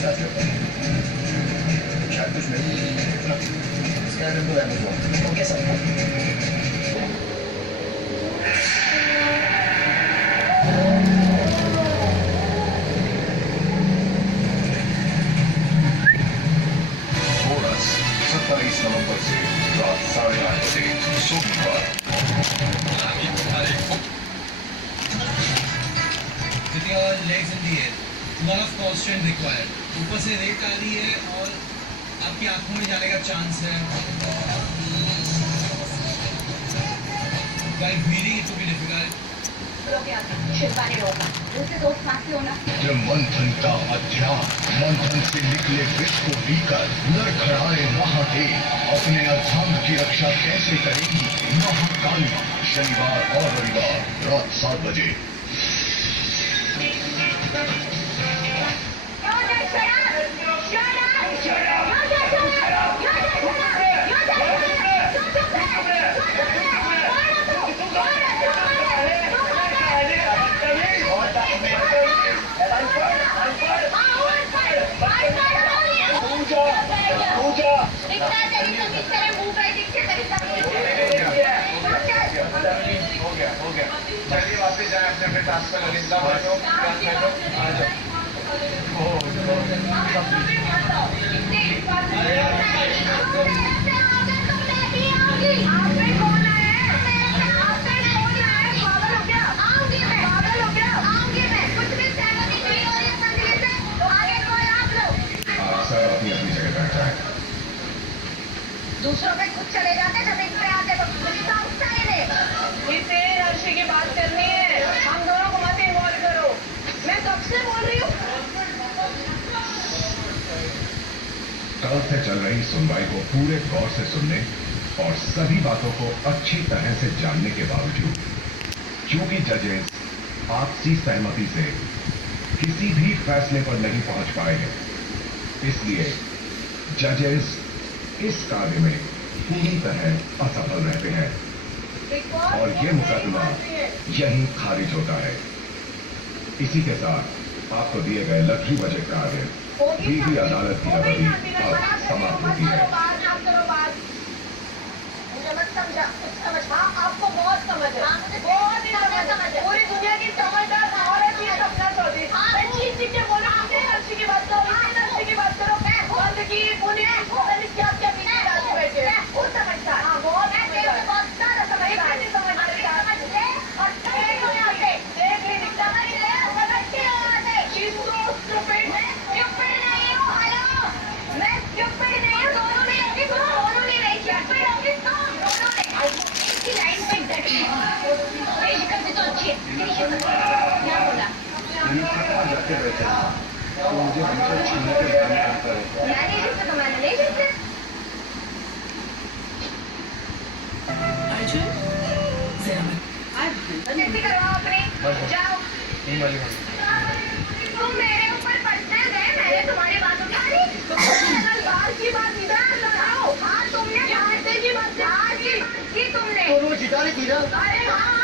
शायद कुछ नहीं। स्कैनर को रहने दो। Okay sir. बोनस 27 नवंबर से रात 8:30 से सोमवार। With your legs in the air, lot of caution required. ऊपर से रेत आ रही है और आपकी आंखों में जाने का चांस है. While breathing it will be difficult. जब मंथन का अध्याय मंथन से निकले विष को पीकर लड़खड़ाए महादेव अपने अर्धांग की रक्षा कैसे करेंगी महाकाली। शनिवार और रविवार रात 7 बजे। हो गया चलिए वापस जाए अपने अपने टास्क पर लगे। सर अपनी अपनी जगह बैठ जाए। दूसरों पे खुद चले जाते जब एक पे आते तो इसे अर्शी की बात करनी है। हम दोनों को मत इन्वॉल्व करो। मैं कब से बोल रही हूँ। कल से चल रही सुनवाई को पूरे गौर से सुनने और सभी बातों को अच्छी तरह से जानने के बावजूद क्योंकि जजेस आपसी सहमति से किसी भी फैसले पर नहीं पहुंच पाए हैं, इसलिए जजेस इस कार्य में पूरी तरह असफल रहते हैं और ये मुकदमा यहीं खारिज होता है। इसी के साथ आपको दिए गए लग्जरी बजट कार्य भी अदालत की अवधि अब समाप्त होती है। मुझे मत समझा कुछ समझ। हाँ आपको बहुत समझ है। बहुत ही समझ है। पूरी दुनिया की समझदार औरत ही सपना चौधरी। चीज चीजें बोलो। अर्शी की बात करो। अर्शी की बात करो। बंद की पुलिस क्या क्या पीछे डालते बैठे वो समझदार। हाँ बहुत समझदार समझदार देख ली दिखता मैं stupid नहीं हूँ। दोनों ने नहीं stupid होगी तुम दोनों ने इसकी लाइन पे डटी है। शक्ल भी तो अच्छी है। तेरी शक्ल क्या बोला? मुझे हमसे छीनने के काम करता है। मैंने जिससे कमाना नहीं जिससे अर्जुन जल्दी करो अपने जाओ। तुम मेरे ऊपर पड़ते गए मैंने तुम्हारी बात उठा ली। बाहर की बात इधर लगाओ। हाँ तुमने बाहर की बात की तुमने। तो वो जिताने की ना। अरे हाँ